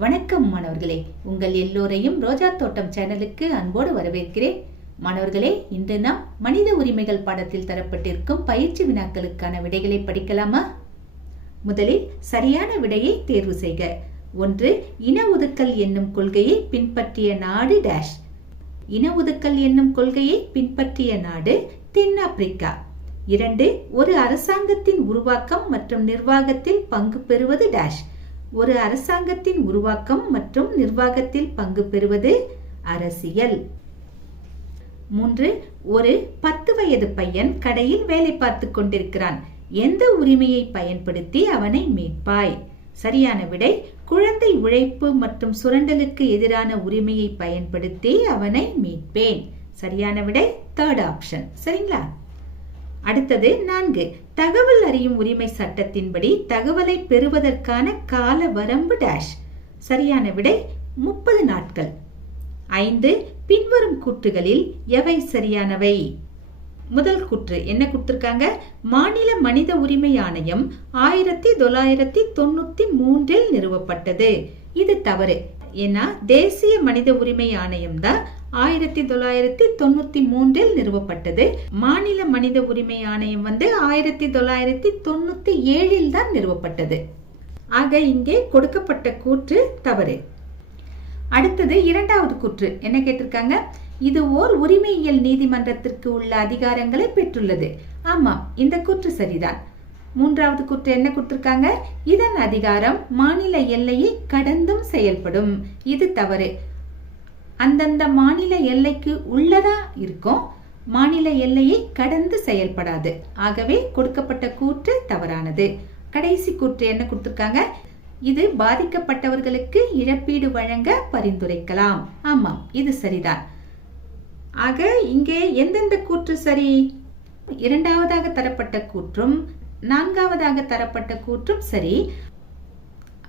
வணக்கம் மாணவர்களே. உங்கள் எல்லோரையும் ரோஜா தோட்டம் சேனலுக்கு அன்போடு வரவேற்கிறேன். மாணவர்களே இன்று நாம் மனித உரிமைகள் பாடத்தில் தரப்பட்டிருக்கும் பயிற்சி வினாக்களுக்கான விடைகளை படிக்கலாமா? முதலில் சரியான விடையை தேர்வு செய்க. ஒன்று இன ஒதுக்கல் என்னும் கொள்கையை பின்பற்றிய நாடு டேஷ். இன ஒதுக்கல் என்னும் கொள்கையை பின்பற்றிய நாடு தென்னாப்பிரிக்கா. இரண்டு ஒரு அரசாங்கத்தின் உருவாக்கம் மற்றும் நிர்வாகத்தில் பங்கு பெறுவது டேஷ். ஒரு அரசாங்கத்தின் உருவாக்கம் மற்றும் நிர்வாகத்தில் பங்கு பெறுவது அரசியல். மூன்று ஒரு பத்து வயது பையன் கடையில் வேலை பார்த்து கொண்டிருக்கிறான். எந்த உரிமையை பயன்படுத்தி அவனை மீட்பாய்? சரியான விடை குழந்தை உழைப்பு மற்றும் சுரண்டலுக்கு எதிரான உரிமையை பயன்படுத்தி அவனை மீட்பேன். சரியான விடை தேர்ட் ஆப்ஷன் சரிங்களா? அடுத்தது நான்கு. தகவல் அறியும் உரிமை சட்டத்தின்படி தகவலை பெறுவதற்கான கால வரம்பு டேஷ் சரியான விடை முப்பது நாட்கள். ஐந்து. பின்வரும் கூற்றுகளில் எவை சரியானவை? முதல் கூற்று என்ன கொடுத்திருக்காங்க? மாநில மனித உரிமை ஆணையம் ஆயிரத்தி தொள்ளாயிரத்தி தொண்ணூத்தி மூன்றில் நிறுவப்பட்டது. இது தவறு. ஏன்னா தேசிய மனித உரிமை ஆணையம் தான் ஆயிரத்தி தொள்ளாயிரத்தி தொண்ணூத்தி மூன்றில் நிறுவப்பட்டது. மாநில மனித உரிமை ஆணையம் வந்து ஆயிரத்தி தொள்ளாயிரத்தி தொண்ணூத்தி ஏழில் தான் நிறுவப்பட்டது. ஆக இங்கே கொடுக்கப்பட்ட கூற்று தவறு. அடுத்தது இரண்டாவது கூற்று. என்ன கேட்டிருக்காங்க? இது ஓர் உரிமையியல் நீதிமன்றத்திற்கு உள்ள அதிகாரங்களை பெற்றுள்ளது. ஆமாம் இந்த கூற்று சரிதான். மூன்றாவது கூற்று என்ன கொடுத்திருக்காங்க? இதன் அதிகாரம் மாநில எல்லையை கடந்தும் செயல்படும். இது தவறு. அந்தந்த மாநில எல்லைக்கு உள்ளதா இருக்கும் மாநில எல்லையை கடந்து செயல்படாது. ஆகவே கொடுக்கப்பட்ட கூற்று தவறானது. கடைசி கூற்று என்ன கொடுத்துருக்காங்க? இது பாதிக்கப்பட்டவர்களுக்கு இழப்பீடு வழங்க பரிந்துரைக்கலாம். ஆமாம் இது சரிதான். ஆக இங்கே எந்தெந்த கூற்று சரி? இரண்டாவதாக தரப்பட்ட கூற்றும் நான்காவதாக தரப்பட்ட கூற்றும் சரி.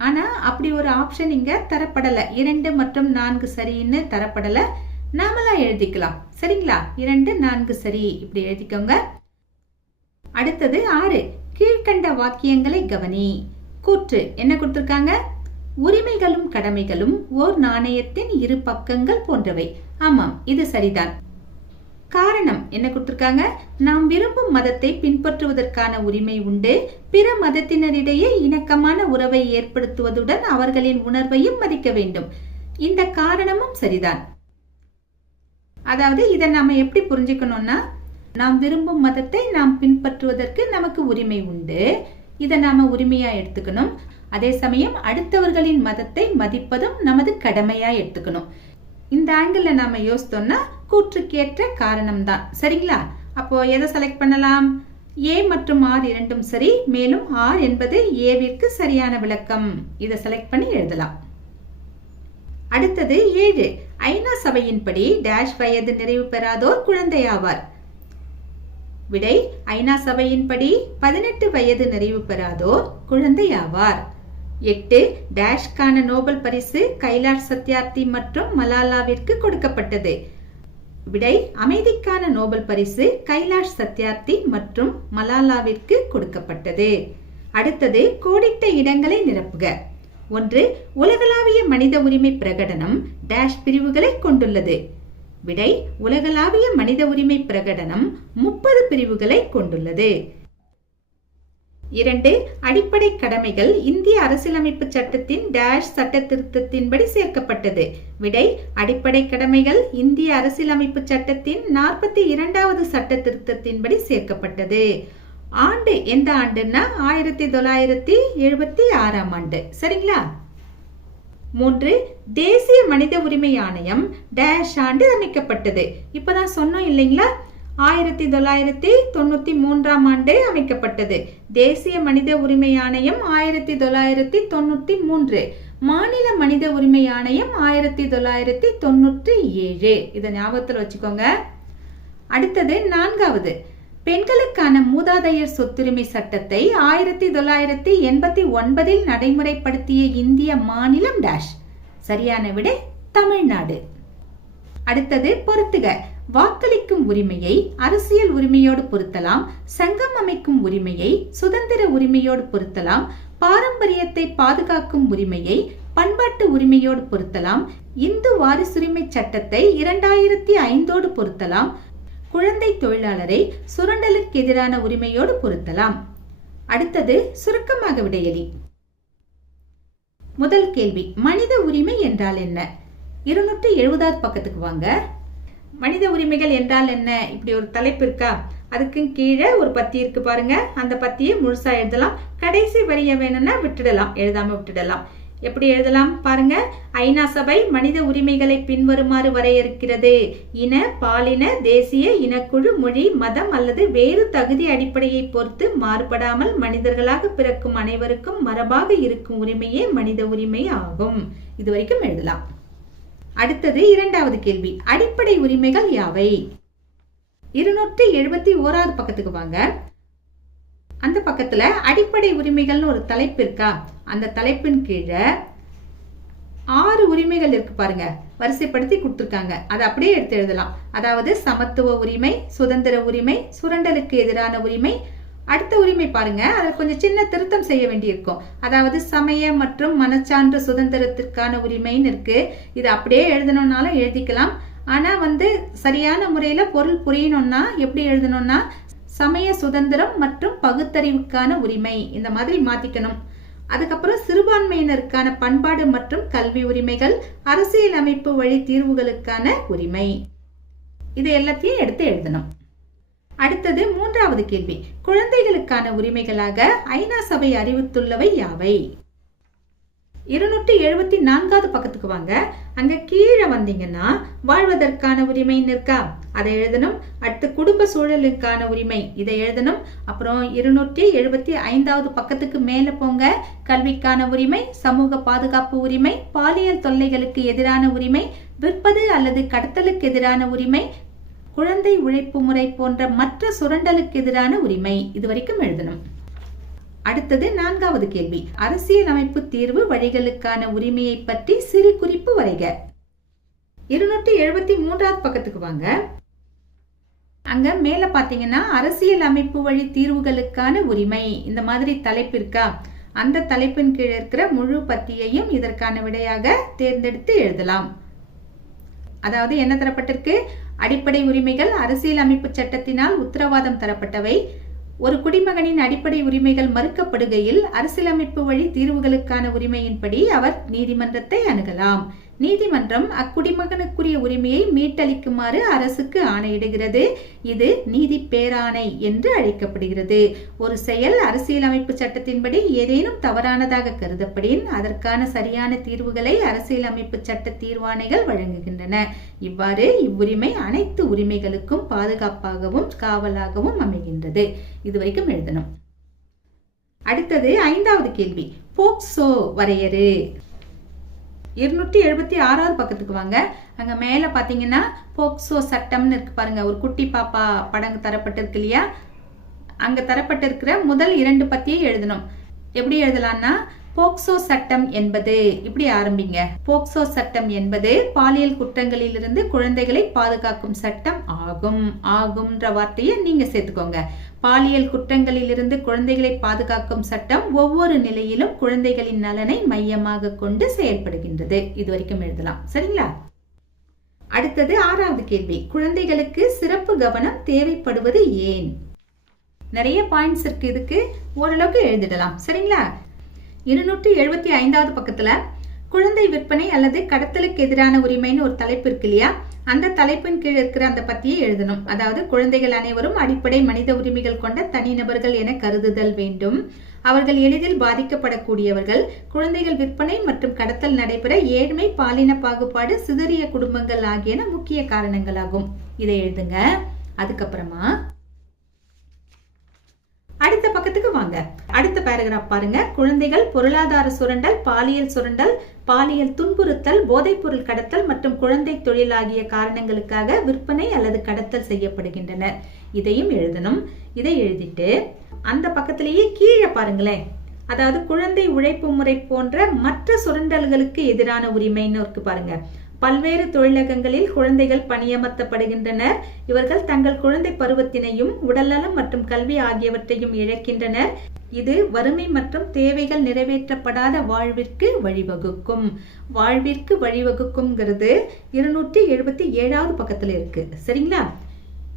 ஆனால் அப்படி ஒரு ஆப்ஷன் இங்கே தரப்படலை. இரண்டு மற்றும் நான்கு சரின்னு தரப்படலை. நாமளா எழுதிக்கலாம். சரிங்களா? இரண்டு நான்கு சரி. இப்படி எழுதிக்கோங்க. அடுத்தது ஆறு. கீழ்கண்ட வாக்கியங்களை கவனி. கூற்று. என்ன கொடுத்துருக்காங்க? உரிமைகளும் கடமைகளும் ஓர் நாணயத்தின் இரு பக்கங்கள் போன்றவை. ஆமாம் இது சரிதான். காரணம் என்ன கொடுத்துருக்காங்க? நாம் விரும்பும் மதத்தை பின்பற்றுவதற்கான உரிமை உண்டு. பிற மதத்தினரிடையே இணக்கமான உறவை ஏற்படுத்துவதுடன் அவர்களின் உணர்வையும் மதிக்க வேண்டும். இந்த காரணமும் சரிதான். அதாவது இதை நாம எப்படி புரிஞ்சுக்கணும்னா நாம் விரும்பும் மதத்தை நாம் பின்பற்றுவதற்கு நமக்கு உரிமை உண்டு. இதை நாம உரிமையா எடுத்துக்கணும். அதே சமயம் அடுத்தவர்களின் மதத்தை மதிப்பதும் நமது கடமையா எடுத்துக்கணும். இந்த ஆங்கிள் நாம யோசித்தோம்னா கூற்றுக்கேற்ற காரணம் தான் சரிங்களா? அப்போ எதை செலக்ட் பண்ணலாம்? ஏ மற்றும் ஆர் இரண்டும் சரி மேலும் ஆர் என்பது ஏவிற்கு சரியான விளக்கம். இதை செலக்ட் பண்ணி எழுதலாம். அடுத்தது ஏழு. ஐநா சபையின்படி டேஷ் வயது நிறைவு பெறாதோர் குழந்தை ஆவார். விடை ஐநா சபையின்படி பதினெட்டு வயது நிறைவு பெறாதோர் குழந்தை ஆவார். எட்டு. டேஷ்கான நோபல் பரிசு கைலாஷ் சத்யார்த்தி மற்றும் மலாலாவிற்கு கொடுக்கப்பட்டது. விடை அமைதிக்கான நோபல் பரிசு கைலாஷ் சத்யார்த்தி மற்றும் மலாலாவிற்கு கொடுக்கப்பட்டது. அடுத்தது கோடிட்ட இடங்களை நிரப்புக. ஒன்று உலகளாவிய மனித உரிமை பிரகடனம் டேஷ் பிரிவுகளை கொண்டுள்ளது. விடை உலகளாவிய மனித உரிமை பிரகடனம் முப்பது பிரிவுகளை கொண்டுள்ளது. இரண்டு அடிப்படை கடமைகள் இந்திய அரசியலமைப்பு சட்டத்தின் டேஷ் சட்ட திருத்தத்தின்படி சேர்க்கப்பட்டது. விடை அடிப்படை கடமைகள் இந்திய அரசியலமைப்பு சட்டத்தின் நாற்பத்தி இரண்டாவது சட்ட திருத்தத்தின்படி சேர்க்கப்பட்டது. ஆண்டு எந்த ஆண்டுன்னா? ஆயிரத்தி தொள்ளாயிரத்தி எழுபத்தி ஆறாம் ஆண்டு. சரிங்களா? மூன்று தேசிய மனித உரிமை ஆணையம் டேஷ் ஆண்டு அமைக்கப்பட்டது. இப்பதான் சொன்னோம் இல்லைங்களா? ஆயிரத்தி தொள்ளாயிரத்தி தொண்ணூத்தி மூன்றாம் ஆண்டு அமைக்கப்பட்டது. தேசிய மனித உரிமை ஆணையம் ஆயிரத்தி தொள்ளாயிரத்தி தொண்ணூத்தி மூன்று மாநில மனித உரிமை ஆணையம் ஆயிரத்தி தொள்ளாயிரத்தி தொண்ணூற்றி ஏழு. இதை ஞாபகத்தில் வச்சுக்கோங்க. அடுத்தது நான்காவது. பெண்களுக்கான மூதாதையர் சொத்துரிமை சட்டத்தை ஆயிரத்தி தொள்ளாயிரத்தி எண்பத்தி ஒன்பதில் நடைமுறைப்படுத்திய இந்திய மாநிலம் டேஷ். சரியான விடை தமிழ்நாடு. அடுத்தது பொறுத்துக. வாக்களிக்கும் உரிமையை அரசியல் உரிமையோடு பொருத்தலாம் சங்கம் அமைக்கும் உரிமையை சுதந்திர உரிமையோடு பொருத்தலாம் பாரம்பரியத்தை பாதுகாக்கும் உரிமையை பண்பாட்டு உரிமையோடு பொருத்தலாம் இந்து வாரிசுரிமை சட்டத்தை இரண்டாயிரத்தி ஐந்தோடு பொருத்தலாம் குழந்தை தொழிலாளரை சுரண்டலுக்கு எதிரான உரிமையோடு பொருத்தலாம். அடுத்தது சுருக்கமாக விடையலி. முதல் கேள்வி மனித உரிமை என்றால் என்ன? இருநூற்றி எழுபதாவது பக்கத்துக்கு வாங்க. மனித உரிமைகள் என்றால் என்ன? இப்படி ஒரு தலைப்பு இருக்கா? அதுக்கு கீழே ஒரு பத்தி இருக்கு பாருங்க. அந்த பத்தியை முழுசா எழுதலாம். கடைசி வரிய வேணும்னா விட்டுடலாம். எழுதாம விட்டுடலாம். எப்படி எழுதலாம் பாருங்க. ஐநா சபை மனித உரிமைகளை பின்வருமாறு வரையறுக்கிறது. இன பாலின தேசிய இனக்குழு மொழி மதம் அல்லது வேறு தகுதி அடிப்படையை பொறுத்து மாறுபடாமல் மனிதர்களாக பிறக்கும் அனைவருக்கும் மரபாக இருக்கும் உரிமையே மனித உரிமை ஆகும். இது வரைக்கும் எழுதலாம். அடுத்தது இரண்டாவது கேள்வி. அடிப்படை உரிமைகள் யாவை? இருநூற்றி எழுபத்தி ஓராவது பக்கத்துக்கு வாங்க. அந்த பக்கத்துல அடிப்படை உரிமைகள்னு ஒரு தலைப்பு இருக்கா? அந்த தலைப்பின் கீழே ஆறு உரிமைகள் இருக்கு பாருங்க. வரிசைப்படுத்தி கொடுத்துருக்காங்க. அதை அப்படியே எடுத்து எழுதலாம். அதாவது சமத்துவ உரிமை சுதந்திர உரிமை சுரண்டலுக்கு எதிரான உரிமை அடுத்த உரிமை பாருங்க. அதில் கொஞ்சம் சின்ன திருத்தம் செய்ய வேண்டியிருக்கும். அதாவது சமய மற்றும் மனச்சான்று சுதந்திரத்திற்கான உரிமைன்னு இருக்கு. இது அப்படியே எழுதணும்னாலும் எழுதிக்கலாம். ஆனா வந்து சரியான முறையில பொருள் புரியணும்னா எப்படி எழுதணும்னா சமய சுதந்திரம் மற்றும் பகுத்தறிவுக்கான உரிமை. இந்த மாதிரி மாத்திக்கணும். அதுக்கப்புறம் சிறுபான்மையினருக்கான பண்பாடு மற்றும் கல்வி உரிமைகள் அரசியல் அமைப்பு வழி தீர்வுகளுக்கான உரிமை. இது எல்லாத்தையும் எடுத்து எழுதணும். அடுத்தது மூன்றாவது கேள்வி. குழந்தைகளுக்கான உரிமைகளாக ஐநா சபை அறிவித்துள்ளவை யாவை? இருநூற்றி எழுபத்தி நான்காவது பக்கத்துக்கு வாங்க. அங்க கீழே வந்தீங்கன்னா வாழ்வதற்கான உரிமைன்னு இருக்கா? அதை எழுதணும். அடுத்து குடும்ப சூழலுக்கான உரிமை இதை எழுதணும். அப்புறம் இருநூற்றி எழுபத்தி ஐந்தாவது பக்கத்துக்கு மேல போங்க. கல்விக்கான உரிமை சமூக பாதுகாப்பு உரிமை பாலியல் தொல்லைகளுக்கு எதிரான உரிமை விற்பது அல்லது கடத்தலுக்கு எதிரான உரிமை குழந்தை உழைப்பு முறை போன்ற மற்ற சுரண்டலுக்கு எதிரான உரிமை. இதுவரைக்கும் எழுதணும். அடுத்தது நான்காவது கேள்வி. அரசியல் அமைப்பு தீர்வு வழிகளுக்கான உரிமையை பற்றி சிறு குறிப்பு வரைக. இருநூற்றி எழுபத்தி மூன்றாவது பக்கத்துக்கு வாங்க. அங்க மேல பாத்தீங்கன்னா அரசியல் அமைப்பு வழி தீர்வுகளுக்கான உரிமை. இந்த மாதிரி தலைப்பு இருக்கா? அந்த தலைப்பின் கீழ் இருக்கிற முழு பத்தியையும் இதற்கான விடையாக தேர்ந்தெடுத்து எழுதலாம். அதாவது என்ன தரப்பட்டிருக்கு? அடிப்படை உரிமைகள் அரசியல் அமைப்பு சட்டத்தினால் உத்தரவாதம் தரப்பட்டவை. ஒரு குடிமகனின் அடிப்படை உரிமைகள் மறுக்கப்படுகையில் அரசியலமைப்பு வழி தீர்வுகளுக்கான உரிமையின்படி அவர் நீதிமன்றத்தை அணுகலாம். நீதிமன்றம் அக்குடிமகனுக்குரிய உரிமையை மீட்டளிக்குமாறு அரசுக்கு ஆணையிடுகிறது. இது நீதி பேராணை என்று அழைக்கப்படுகிறது. ஒரு செயல் அரசியலமைப்பு சட்டத்தின்படி ஏதேனும் தவறானதாக கருதப்படின் அதற்கான சரியான தீர்வுகளை அரசியலமைப்பு சட்ட தீர்வாணைகள் வழங்குகின்றன. இவ்வாறு இவ்வுரிமை அனைத்து உரிமைகளுக்கும் பாதுகாப்பாகவும் காவலாகவும் அமைகின்றது. இதுவரைக்கும் எழுதணும். அடுத்தது ஐந்தாவது கேள்வி. போக்சோ வரையறு. இருநூற்றி எழுபத்தி ஆறாவது பக்கத்துக்கு வாங்க. அங்க மேல பாத்தீங்கன்னா போக்சோ சட்டம்னு இருக்கு பாருங்க. ஒரு குட்டி பாப்பா படம் தரப்பட்டிருக்கு இல்லையா? அங்க தரப்பட்டிருக்கிற முதல் இரண்டு பத்தியை எழுதணும். எப்படி எழுதலாம்னா போக்சோ சட்டம் என்பது இப்படி ஆரம்பிங்க. போக்சோ சட்டம் என்பது பாலியல் குற்றங்களிலிருந்து குழந்தைகளை பாதுகாக்கும் சட்டம் ஆகும். ஆகும்ன்ற வார்த்தையை நீங்க சேர்த்துக்கோங்க. பாலியல் குற்றங்களிலிருந்து குழந்தைகளை பாதுகாக்கும் சட்டம் ஒவ்வொரு நிலையிலும் குழந்தைகளின் நலனை மையமாக கொண்டு செயல்படுகின்றது. இது வரைக்கும் எழுதலாம். சரிங்களா? அடுத்தது ஆறாவது கேள்வி. குழந்தைகளுக்கு சிறப்பு கவனம் தேவைப்படுவது ஏன்? நிறைய பாயிண்ட்ஸ் இருக்கு. இதுக்கு ஓரளவுக்கு எழுதிடலாம். சரிங்களா? இருநூற்றி எழுபத்தி ஐந்தாவது பக்கத்துல குழந்தை விற்பனை அல்லது கடத்தலுக்கு எதிரான உரிமைன்னு ஒரு தலைப்பு இருக்கு இல்லையா? அந்த தலைப்பின் கீழ் இருக்கிற அந்த பத்தியை எழுதணும். அதாவது குழந்தைகள் அனைவரும் அடிப்படை மனித உரிமைகள் கொண்ட தனிநபர்கள் என கருதுதல் வேண்டும். அவர்கள் எளிதில் பாதிக்கப்படக்கூடியவர்கள் குழந்தைகள் விற்பனை மற்றும் கடத்தல் நடைபெற ஏழ்மை பாலின பாகுபாடு சிதறிய குடும்பங்கள் ஆகியன முக்கிய காரணங்களாகும். இதை எழுதுங்க. அதுக்கப்புறமா அடுத்த பக்கத்துக்கு வாங்க. அடுத்த பேராகிராஃப் பாருங்க. குழந்தைகள் பொருளாதார சுரண்டல் பாலியல் சுரண்டல் பாலியல் துன்புறுத்தல் போதைப்பொருள் கடத்தல் மற்றும் குழந்தை தொழில் ஆகிய காரணங்களுக்காக விற்பனை அல்லது கடத்தல் செய்யப்படுகின்றனர். இதையும் எழுதணும். இதை எழுதிட்டு அந்த பக்கத்திலேயே கீழே பாருங்களேன். அதாவது குழந்தை உழைப்பு முறை போன்ற மற்ற சுரண்டல்களுக்கு எதிரான உரிமைன்னு இருக்கு பாருங்க. பல்வேறு தொழிலகங்களில் குழந்தைகள் பணியமர்த்தப்படுகின்றனர். இவர்கள் தங்கள் குழந்தை பருவத்தினையும் உடல்நலம் மற்றும் கல்வி ஆகியவற்றையும் இழக்கின்றனர். இது வறுமை மற்றும் தேவைகள் நிறைவேற்றப்படாத வாழ்விற்கு வழிவகுக்கும். வாழ்விற்கு வழிவகுக்கும்ங்கிறது இருநூற்றி எழுபத்தி ஏழாவது பக்கத்துல இருக்கு. சரிங்களா?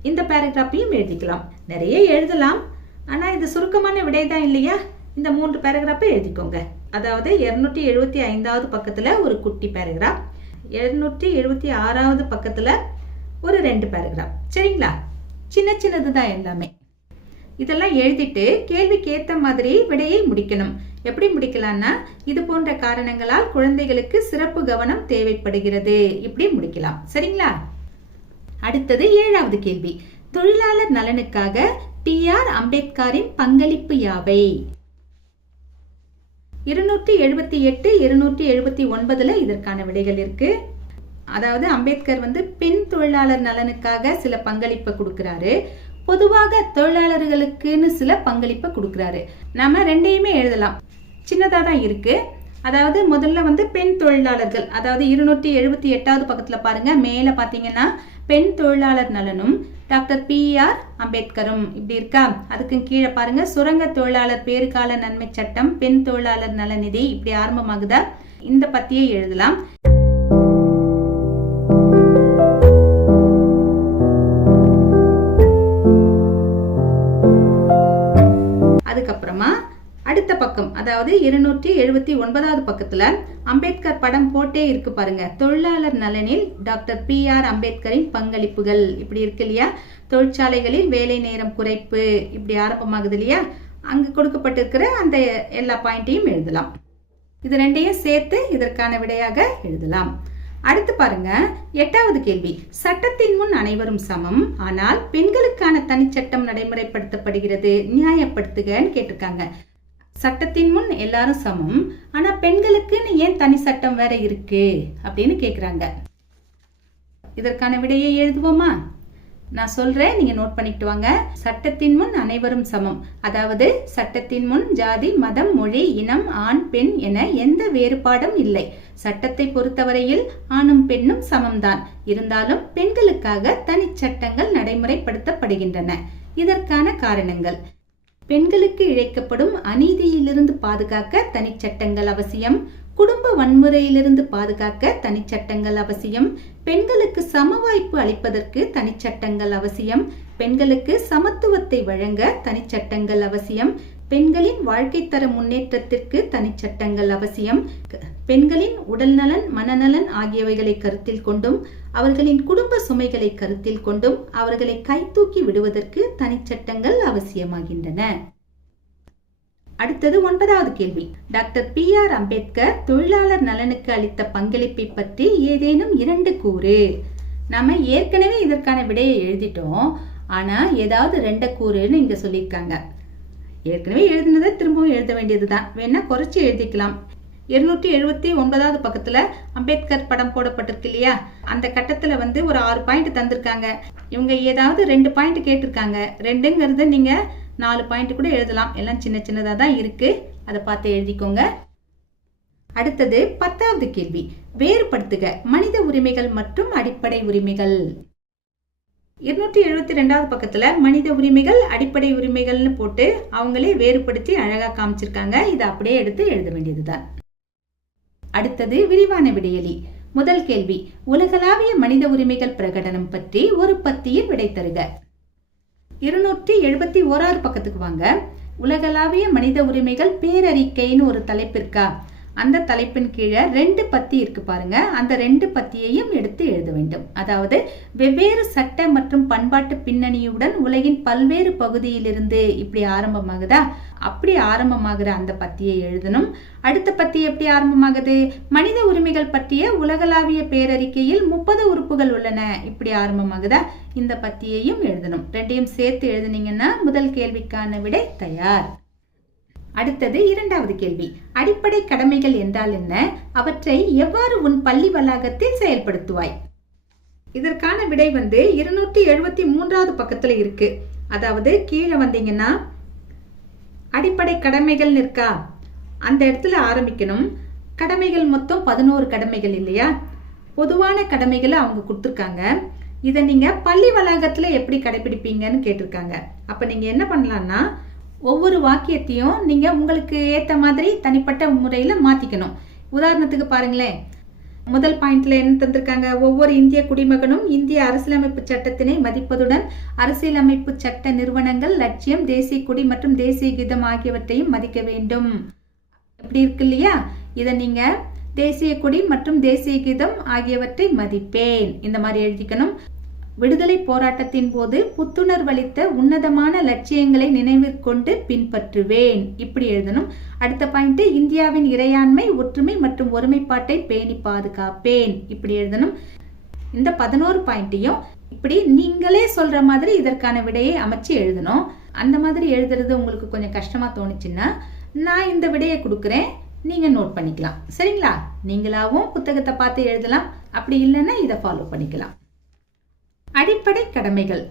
இந்த பேராகிராஃபையும் எழுதிக்கலாம். நிறைய எழுதலாம். ஆனா இது சுருக்கமான விடை தான் இல்லையா? இந்த மூன்று பேராகிராஃபை எழுதிக்கோங்க. அதாவது இருநூற்றி எழுபத்தி ஐந்தாவது பக்கத்துல ஒரு குட்டி பேராகிராஃப் இருநூற்றி எழுபத்தி ஆறாவது பக்கத்தில் ஒரு ரெண்டு பேராகிராஃப் சரிங்களா? சின்ன சின்னது தான் எல்லாமே. இதெல்லாம் எழுதிட்டு கேள்விக்கு ஏற்ற மாதிரி விடையை முடிக்கணும். எப்படி முடிக்கலாம்னா இது போன்ற காரணங்களால் குழந்தைகளுக்கு சிறப்பு கவனம் தேவைப்படுகிறது. இப்படி முடிக்கலாம். சரிங்களா? அடுத்தது ஏழாவது கேள்வி. தொழிலாளர் நலனுக்காக பி ஆர் அம்பேத்கரின் பங்களிப்பு யாவை? இருநூற்றி எழுபத்தி எட்டு இருநூற்றி எழுபத்தி ஒன்பதுல இதற்கான விடைகள் இருக்கு. அதாவது அம்பேத்கர் வந்து பெண் தொழிலாளர் நலனுக்காக சில பங்களிப்பை கொடுக்குறாரு. பொதுவாக தொழிலாளர்களுக்குன்னு சில பங்களிப்பை கொடுக்குறாரு. நாம ரெண்டையுமே எழுதலாம். சின்னதாக தான் இருக்கு. அதாவது முதல்ல வந்து பெண் தொழிலாளர்கள் அதாவது இருநூற்றி எழுபத்தி எட்டாவது பக்கத்துல பாருங்க மேல பாத்தீங்கன்னா பெண் தொழிலாளர் நலனும் டாக்டர் பி ஆர் அம்பேத்கரும் இப்படி இருக்கா? அதுக்கு கீழே பாருங்க. சுரங்க தொழிலாளர் பேருகால நன்மை சட்டம் பெண் தொழிலாளர் நலநிதி இப்படி ஆரம்பமாகுதா? இந்த பத்தியே எழுதலாம். அதுக்கப்புறமா அடுத்த பக்கம் அதாவது இருநூற்றி எழுபத்தி ஒன்பதாவது பக்கத்துல அம்பேத்கர் படம் போட்டே இருக்கு பாருங்க. தொழிலாளர் நலனில் டாக்டர் பி ஆர் அம்பேத்கரின் பங்களிப்புகள். இப்படி இருக்கு இல்லையா? தொழிற்சாலைகளில் வேலை நேரம் குறைப்பு இப்படி ஆரம்பமாகுது இல்லையா? அங்கு கொடுக்கப்பட்டிருக்கிற அந்த எல்லா பாயிண்ட்டையும் எழுதலாம். இது ரெண்டையும் சேர்த்து இதற்கான விடையாக எழுதலாம். அடுத்து பாருங்க எட்டாவது கேள்வி. சட்டத்தின் முன் அனைவரும் சமம் ஆனால் பெண்களுக்கான தனிச்சட்டம் நடைமுறைப்படுத்தப்படுகிறது நியாயப்படுத்துகன்னு கேட்டிருக்காங்க. சட்டத்தின் முன் எல்லாரும் சமம். ஆனா பெண்களுக்குன்னு ஏன் தனி சட்டம் வேற இருக்கு? அப்படின்னு கேக்குறாங்க. இதற்கான விடையை எழுதுவோமா? நான் சொல்றேன் நீங்க நோட் பண்ணிட்டு வாங்க. சட்டத்தின் முன் அனைவரும் சமம். அதாவது சட்டத்தின் முன் ஜாதி மதம் மொழி இனம் ஆண் பெண் என எந்த வேறுபாடும் இல்லை. சட்டத்தை பொறுத்தவரையில் ஆணும் பெண்ணும் சமம்தான். இருந்தாலும் பெண்களுக்காக தனிச்சட்டங்கள் நடைமுறைப்படுத்தப்படுகின்றன. இதற்கான காரணங்கள். பெண்களுக்கு இழைக்கப்படும் அநீதியிலிருந்து பாதுகாக்க தனிச்சட்டங்கள் அவசியம். குடும்ப வன்முறையிலிருந்து பாதுகாக்க தனிச்சட்டங்கள் அவசியம். பெண்களுக்கு சம வாய்ப்பு அளிப்பதற்கு தனிச்சட்டங்கள் அவசியம். பெண்களுக்கு சமத்துவத்தை வழங்க தனிச்சட்டங்கள் அவசியம். பெண்களின் வாழ்க்கை தர முன்னேற்றத்திற்கு தனிச்சட்டங்கள் அவசியம். பெண்களின் உடல்நலன் மனநலன் ஆகியவைகளை கருத்தில் கொண்டும் அவர்களின் குடும்ப சுமைகளை கருத்தில் கொண்டும் அவர்களை கைதூக்கி விடுவதற்கு தனிச்சட்டங்கள் அவசியமாகின்றன. அடுத்தது ஒன்பதாவது கேள்வி. டாக்டர் பி ஆர் அம்பேத்கர் தொழிலாளர் நலனுக்கு அளித்த பங்களிப்பை பற்றி ஏதேனும் இரண்டு கூறு. நம்ம ஏற்கனவே இதற்கான விடையை எழுதிட்டோம். ஆனா ஏதாவது ரெண்ட கூறுன்னு இங்க சொல்லியிருக்காங்க. ஏற்கனவே எழுதினதை திரும்பவும் எழுத வேண்டியதுதான். வேணா குறைச்சி எழுதிக்கலாம். இருநூற்றி எழுபத்தி ஒன்பதாவது பக்கத்துல அம்பேத்கர் படம் போடப்பட்டிருக்கு இல்லையா? அந்த கட்டத்துல வந்து ஒரு ஆறு பாயிண்ட் தந்திருக்காங்க. இவங்க ஏதாவது ரெண்டு பாயிண்ட் கேட்டிருக்காங்க. ரெண்டுங்கிறத நீங்க நாலு பாயிண்ட் கூட எழுதலாம். எல்லாம் சின்ன சின்னதாக தான் இருக்கு. அதை பார்த்து எழுதிக்கோங்க. அடுத்தது பத்தாவது கேள்வி. வேறுபடுத்துக மனித உரிமைகள் மற்றும் அடிப்படை உரிமைகள். இருநூற்றி எழுபத்தி ரெண்டாவது பக்கத்துல மனித உரிமைகள் அடிப்படை உரிமைகள்னு போட்டு அவங்களே வேறுபடுத்தி அழகா காமிச்சிருக்காங்க. இதை அப்படியே எடுத்து எழுத வேண்டியதுதான். அடுத்தது விரிவான விடையலி. முதல் கேள்வி உலகளாவிய மனித உரிமைகள் பிரகடனம் பற்றி ஒரு பத்தியில் விடை தருக. இருநூற்றி எழுபத்தி ஓராறு பக்கத்துக்கு வாங்க. உலகளாவிய மனித உரிமைகள் பேரறிக்கைன்னு ஒரு தலைப்பிற்கா அந்த தலைப்பின் கீழே ரெண்டு பத்தி இருக்கு பாருங்க. அந்த ரெண்டு பத்தியையும் எடுத்து எழுத வேண்டும். அதாவது வெவ்வேறு சட்ட மற்றும் பண்பாட்டு பின்னணியுடன் உலகின் பல்வேறு பகுதியிலிருந்து இப்படி ஆரம்பமாகுதா? அப்படி ஆரம்பமாகிற அந்த பத்தியை எழுதணும். அடுத்த பத்தி எப்படி ஆரம்பமாகுது? மனித உரிமைகள் பற்றிய உலகளாவிய பேரறிக்கையில் முப்பது உறுப்புகள் உள்ளன. இப்படி ஆரம்பமாகுதா? இந்த பத்தியையும் எழுதணும். ரெண்டையும் சேர்த்து எழுதுனீங்கன்னா முதல் கேள்விக்கான விடை தயார். அடுத்தது இரண்டாவது கேள்வி. அடிப்படை கடமைகள் என்றால் என்ன? அவற்றை எவ்வாறு உன் பள்ளி வளாகத்தில் செயல்படுத்துவாய்? இதற்கான விடை வந்து இருநூற்றி எழுபத்தி மூன்றாவது பக்கத்துல இருக்கு. அதாவது கீழே வந்தீங்கன்னா அடிப்படை கடமைகள் இருக்கா அந்த இடத்துல ஆரம்பிக்கணும். கடமைகள் மொத்தம் பதினோரு கடமைகள் இல்லையா? பொதுவான கடமைகளை அவங்க கொடுத்துருக்காங்க. இதை நீங்க பள்ளி வளாகத்துல எப்படி கடைபிடிப்பீங்கன்னு கேட்டிருக்காங்க. அப்ப நீங்க என்ன பண்ணலாம்னா ஒவ்வொரு வாக்கியத்தையும் நீங்க உங்களுக்கு ஏத்த மாதிரி தனிப்பட்ட முறையில மாத்திக்கணும். உதாரணத்துக்கு பாருங்களேன். முதல் பாயிண்ட்ல என்ன தந்திருக்காங்க? ஒவ்வொரு இந்திய குடிமகனும் இந்திய அரசியலமைப்பு சட்டத்தினை மதிப்பதுடன் அரசியலமைப்பு சட்ட நிறுவனங்கள் லட்சியம் தேசிய குடி மற்றும் தேசிய கீதம் ஆகியவற்றையும் மதிக்க வேண்டும். இப்படி இருக்கு இல்லையா? இதை நீங்க தேசிய கொடி மற்றும் தேசிய கீதம் ஆகியவற்றை மதிப்பேன். இந்த மாதிரி எழுதிக்கணும். விடுதலை போராட்டத்தின் போது புத்துணர்வளித்த உன்னதமான லட்சியங்களை நினைவிற்கொண்டு பின்பற்றுவேன். இப்படி எழுதணும். அடுத்த பாயிண்ட் இந்தியாவின் இறையாண்மை ஒற்றுமை மற்றும் ஒருமைப்பாட்டை பேணி பாதுகாப்பேன். இப்படி எழுதணும். இந்த பதினோரு பாயிண்ட்டையும் இப்படி நீங்களே சொல்ற மாதிரி இதற்கான விடையை அமைச்சு எழுதணும். அந்த மாதிரி எழுதுறது உங்களுக்கு கொஞ்சம் கஷ்டமா தோணுச்சுன்னா நான் இந்த விடையை கொடுக்குறேன். நீங்க நோட் பண்ணிக்கலாம். சரிங்களா? நீங்களாவும் புத்தகத்தை பார்த்து எழுதலாம். அப்படி இல்லைன்னா இதை ஃபாலோ பண்ணிக்கலாம். அடிப்படை கடமைகள்.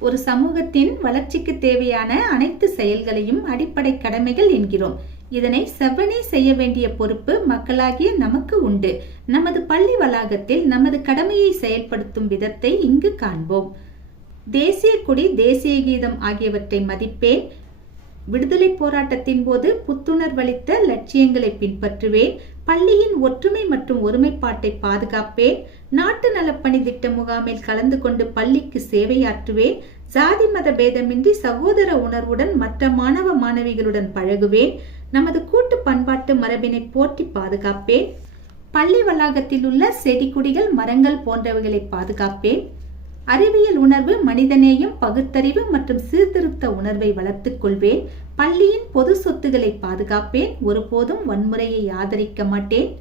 ஒரு சமூகத்தின் வளர்ச்சிக்கு தேவையான அனைத்து செயல்களையும் அடிப்படை கடமைகள் என்கிறோம். இதனை செவ்வனே செய்ய வேண்டிய பொறுப்பு மக்களாகிய நமக்கு உண்டு. நமது பள்ளி வளாகத்தில் நமது கடமையை செயல்படுத்தும் விதத்தை இங்கு காண்போம். தேசிய கொடி தேசிய கீதம் ஆகியவற்றை மதிப்பேன். விடுதலை போராட்டத்தின் போது புத்துணர்வளித்த லட்சியங்களை பின்பற்றுவேன். பள்ளியின் ஒற்றுமை மற்றும் ஒருமைப்பாட்டை பாதுகாப்பேன். நாட்டு நலப்பணி திட்ட முகாமில் கலந்து கொண்டு பள்ளிக்கு சேவையாற்றுவேன். ஜாதி மத பேதமின்றி சகோதர உணர்வுடன் மற்ற மாணவ மாணவிகளுடன் பழகுவேன். நமது கூட்டு பண்பாட்டு மரபினை போற்றி பாதுகாப்பேன். பள்ளி வளாகத்தில் உள்ள செடி கொடிகள் மரங்கள் போன்றவைகளை பாதுகாப்பேன். அறிவியல் உணர்வு மனிதநேயம் பகுத்தறிவு மற்றும் சீர்திருத்த உணர்வை வளர்த்துக் கொள்வேன். பள்ளியின் பொது சொத்துக்களை பாதுகாப்பேன். ஒருபோதும் வன்முறையை ஆதரிக்க மாட்டேன்.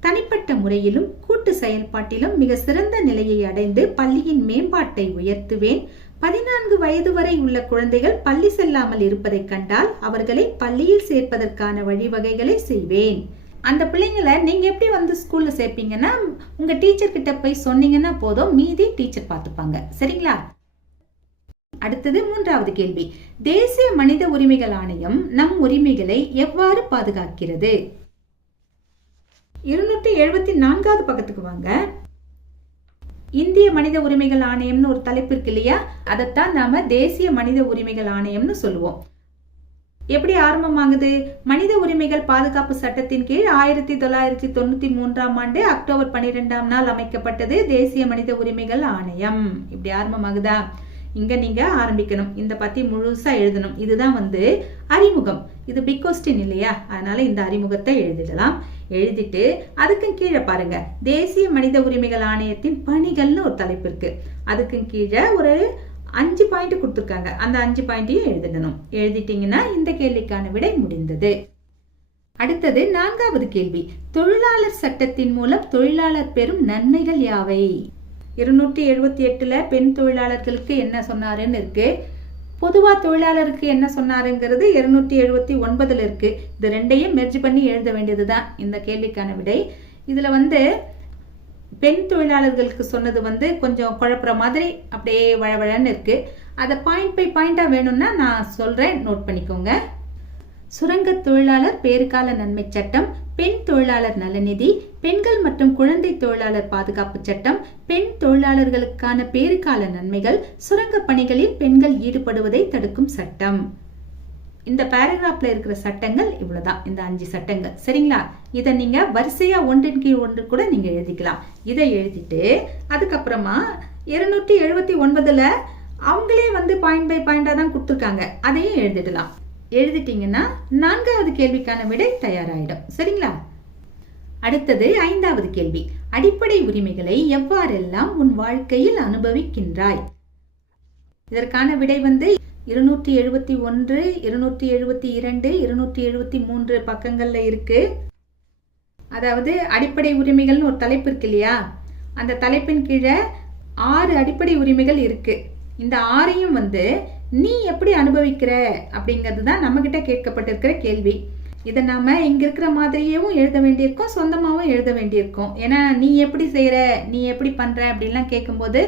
தனிப்பட்ட முறையிலும் கூட்டு செயல்பாட்டிலும் மிக சிறந்த நிலையை அடைந்து பள்ளியின் மேம்பாட்டை உயர்த்துவேன். பதினான்கு வயது வரை உள்ள குழந்தைகள் பள்ளி செல்லாமல் இருப்பதைக் கண்டால் அவர்களை பள்ளியில் சேர்ப்பதற்கான வழிவகைகளை செய்வேன். அந்த பிள்ளைங்களை நீங்கள் எப்படி வந்து ஸ்கூலில் சேர்ப்பீங்கன்னா உங்கள் டீச்சர் கிட்ட போய் சொன்னீங்கன்னா போதும் மீதி டீச்சர் பார்த்துப்பாங்க. சரிங்களா? அடுத்தது மூன்றாவது கேள்வி. தேசிய மனித உரிமைகள் ஆணையம் நம் உரிமைகளை எவ்வாறு பாதுகாக்கிறது? இருநூற்றி எழுபத்தி நான்காவது பக்கத்துக்கு வாங்க. இந்திய மனித உரிமைகள் ஆணையம்னு ஒரு தலைப்பு இருக்கு இல்லையா? அதைத்தான் நாம தேசிய மனித உரிமைகள் ஆணையம்னு சொல்லுவோம். எப்படி ஆரம்பமாகுது? மனித உரிமைகள் பாதுகாப்பு சட்டத்தின் கீழ் ஆயிரத்தி தொள்ளாயிரத்தி தொண்ணூத்தி மூன்றாம் ஆண்டு அக்டோபர் பனிரெண்டாம் நாள் அமைக்கப்பட்டது தேசிய மனித உரிமைகள் ஆணையம். இப்படி ஆரம்பமாகுதா? இங்க நீங்க ஆரம்பிக்கணும். இந்த பத்தி முழுசா எழுதணும். இதுதான் வந்து அறிமுகம். இது பிக் கொஸ்டின் இல்லையா? அதனால இந்த அறிமுகத்தை எழுதிடலாம். எழுதிட்டு அதுக்கு கீழே பாருங்க. தேசிய மனித உரிமைகள் ஆணையத்தின் பணிகள்னு ஒரு தலைப்பு இருக்கு. அதுக்கு கீழே ஒரு அஞ்சு பாயிண்ட் கொடுத்துருக்காங்க. அந்த அஞ்சு பாயிண்ட்டையும் எழுதணும். எழுதிட்டீங்கன்னா இந்த கேள்விக்கான விடை முடிந்தது. அடுத்தது நான்காவது கேள்வி. தொழிலாளர் சட்டத்தின் மூலம் தொழிலாளர் பெறும் நன்மைகள் யாவை? இருநூற்றி எழுபத்தி எட்டுல பெண் தொழிலாளர்களுக்கு என்ன சொன்னாருன்னு இருக்கு. பொதுவா தொழிலாளருக்கு என்ன சொன்னாருங்கிறது இருநூற்றி எழுபத்தி ஒன்பதுல இருக்கு. இது ரெண்டையும் மெர்ஜ் பண்ணி எழுத வேண்டியதுதான். இந்த கேள்விக்கான விடை. இதுல வந்து பெண் தொழிலாளர்களுக்கு சொன்னது வந்து கொஞ்சம் குழப்புற மாதிரி அப்படியே வழவழன்னு இருக்கு. அதை பாயிண்ட் பை பாயிண்டா வேணும்னா நான் சொல்றேன். நோட் பண்ணிக்கோங்க. சுரங்க தொழிலாளர் பேறுகால நன்மை சட்டம் பெண் தொழிலாளர் நலநிதி பெண்கள் மற்றும் குழந்தை தொழிலாளர் பாதுகாப்பு சட்டம் பெண் தொழிலாளர்களுக்கான பேறுகால நன்மைகள் சுரங்க பணிகளில் பெண்கள் ஈடுபடுவதை தடுக்கும் சட்டம். இந்த பேராகிராஃப்ல இருக்கிற சட்டங்கள் இவ்வளவுதான். இந்த அஞ்சு சட்டங்கள். சரிங்களா? இதை நீங்க வரிசையா ஒன்றின் கீழ் ஒன்று கூட நீங்க எழுதிக்கலாம். இதை எழுதிட்டு அதுக்கப்புறமா இருநூற்றி எழுபத்தி ஒன்பதுல அவங்களே வந்து பாயிண்ட் பை பாயிண்டா தான் கொடுத்துருக்காங்க. அதையும் எழுதிடலாம். எழுதிட்டீங்கன்னா நான்காவது கேள்விக்கான விடை தயாராயிடும். சரிங்களா? அடுத்தது ஐந்தாவது கேள்வி. அடிப்படை உரிமைகளை எவ்வாறெல்லாம் உன் வாழ்க்கையில் அனுபவிக்கின்றாய்? இதற்கான விடை வந்து இருநூற்றி எழுபத்தி ஒன்று இருநூற்றி எழுபத்தி இரண்டு இருநூற்றி எழுபத்தி மூன்று பக்கங்களில் இருக்குது அதாவது அடிப்படை உரிமைகள்னு ஒரு தலைப்பு இருக்கு இல்லையா? அந்த தலைப்பின் கீழே ஆறு அடிப்படை உரிமைகள் இருக்குது இந்த ஆறையும் வந்து நீ எப்படி அனுபவிக்கிற? அப்படிங்கிறது தான் நம்மக்கிட்ட கேட்கப்பட்டிருக்கிற கேள்வி. இதை நாம் இங்கே இருக்கிற மாதிரியேவும் எழுத வேண்டியிருக்கோம் சொந்தமாகவும் எழுத வேண்டியிருக்கோம். ஏன்னா நீ எப்படி செய்கிற நீ எப்படி பண்ணுற அப்படின்லாம் கேட்கும்போது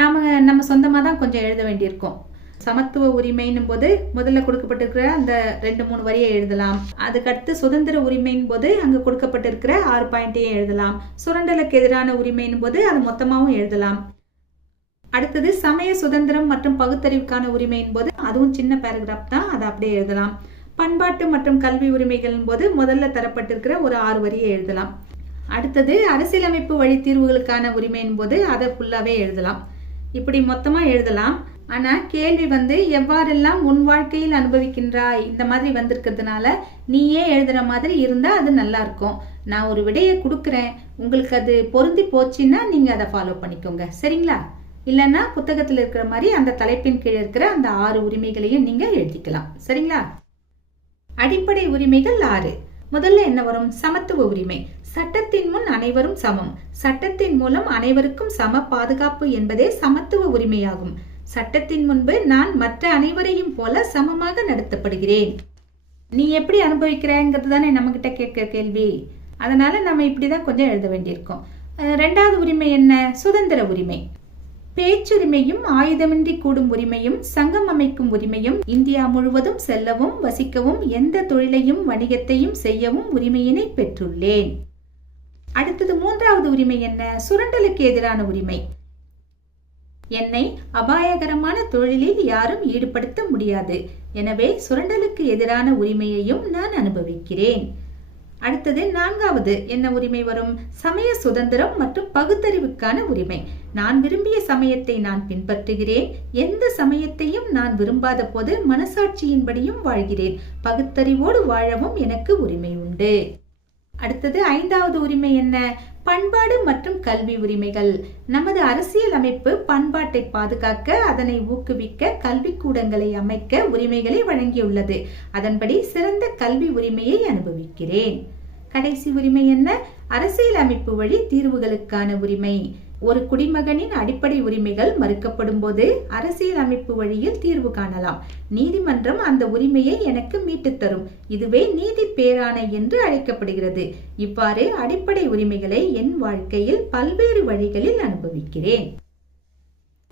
நாம் நம்ம சொந்தமாக தான் கொஞ்சம் எழுத வேண்டியிருக்கோம். சமத்துவ உரிமைன்னும் போது முதல்ல கொடுக்கப்பட்டிருக்கிற அந்த ரெண்டு மூணு வரியை எழுதலாம். அதுக்கடுத்து சுதந்திர உரிமையின் போது அங்க கொடுக்கப்பட்டிருக்கிற ஆறு பாயிண்ட்டையும் எழுதலாம். சுரண்டலுக்கு எதிரான உரிமையின் போது அது மொத்தமாகவும் எழுதலாம். அடுத்தது சமய சுதந்திரம் மற்றும் பகுத்தறிவுக்கான உரிமையின் போது அதுவும் சின்ன பேராகிராஃப் தான் அதை அப்படியே எழுதலாம். பண்பாட்டு மற்றும் கல்வி உரிமைகளின் போது முதல்ல தரப்பட்டிருக்கிற ஒரு ஆறு வரியை எழுதலாம். அடுத்தது அரசியலமைப்பு வழி தீர்வுகளுக்கான உரிமையின் போது அதை ஃபுல்லாகவே எழுதலாம். இப்படி மொத்தமா எழுதலாம். ஆனா கேள்வி வந்து எவ்வாறெல்லாம் உன் வாழ்க்கையில் அனுபவிக்கின்றாய்? இந்த மாதிரி வந்திருக்கிறதுனால நீயே எழுதுற மாதிரி இருந்தால் அது நல்லா இருக்கும் நான் ஒரு விடையை கொடுக்குறேன். உங்களுக்கு அது பொருந்தி போச்சுன்னா நீங்க அதை ஃபாலோ பண்ணிக்கோங்க. சரிங்களா? இல்லைன்னா புத்தகத்தில் இருக்கிற மாதிரி அந்த தலைப்பின் கீழே இருக்கிற அந்த ஆறு உரிமைகளையும் நீங்கள் எழுதிக்கலாம். சரிங்களா? அடிப்படை உரிமைகள் ஆறு. முதல்ல என்ன வரும்? சமத்துவ உரிமை. சட்டத்தின் முன் அனைவரும் சமம். சட்டத்தின் மூலம் அனைவருக்கும் சம பாதுகாப்பு என்பதே சமத்துவ உரிமையாகும். சட்டத்தின் முன்பு நான் மற்ற அனைவரையும் போல சமமாக நடத்தப்படுகிறேன். நீ எப்படி அனுபவிக்கிறேங்கிறது தானே நம்ம கிட்ட கேட்க கேள்வி. அதனால நம்ம இப்படிதான் கொஞ்சம் எழுத வேண்டியிருக்கோம். ரெண்டாவது உரிமை என்ன? சுதந்திர உரிமை. பேச்சுரிமையும் ஆயுதமின்றி கூடும் உரிமையும் சங்கம் அமைக்கும் உரிமையும் இந்தியா முழுவதும் செல்லவும் வசிக்கவும் எந்த தொழிலையும் வணிகத்தையும் செய்யவும் உரிமையினை பெற்றுள்ளேன். அடுத்தது மூன்றாவது உரிமை என்ன? சுரண்டலுக்கு எதிரான உரிமை. என்னை அபாயகரமான தொழிலில் யாரும் ஈடுபடுத்த முடியாது. எனவே சுரண்டலுக்கு எதிரான உரிமையையும் நான் அனுபவிக்கிறேன். அடுத்தது நான்காவது. என்ன உரிமை வரும்? சமய சுதந்திரம் மற்றும் பகுத்தறிவுக்கான உரிமை. நான் விரும்பிய சமயத்தை நான் பின்பற்றுகிறேன். எந்த சமயத்தையும் நான் விரும்பாத போது மனசாட்சியின்படியும் வாழ்கிறேன். பகுத்தறிவோடு வாழவும் எனக்கு உரிமை உண்டு. அடுத்தது ஐந்தாவது உரிமை என்ன? பண்பாடு மற்றும் கல்வி உரிமைகள். நமது அரசியல் அமைப்பு பண்பாட்டை பாதுகாக்க அதனை ஊக்குவிக்க கல்விக்கூடங்களை அமைக்க உரிமைகளை வழங்கியுள்ளது. அதன்படி சிறந்த கல்வி உரிமையை அனுபவிக்கிறேன். கடைசி உரிமை என்ன? அரசியல் அமைப்பு வழி தீர்வுகளுக்கான உரிமை. ஒரு குடிமகனின் அடிப்படை உரிமைகள் மறுக்கப்படும் போது அரசியல் அமைப்பு வழியில் தீர்வு காணலாம். நீதிமன்றம் அந்த உரிமையை எனக்கு மீட்டுத் தரும். இதுவே நீதி பேராணை என்று அழைக்கப்படுகிறது. இவ்வாறு அடிப்படை உரிமைகளை என் வாழ்க்கையில் பல்வேறு வழிகளில் அனுபவிக்கிறேன்.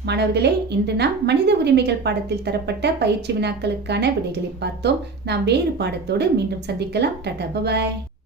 மாணவர்களே இன்று நாம் மனித உரிமைகள் பாடத்தில் தரப்பட்ட பயிற்சி வினாக்களுக்கான விடைகளை பார்த்தோம். நாம் வேறு பாடத்தோடு மீண்டும் சந்திக்கலாம். Tata bye bye.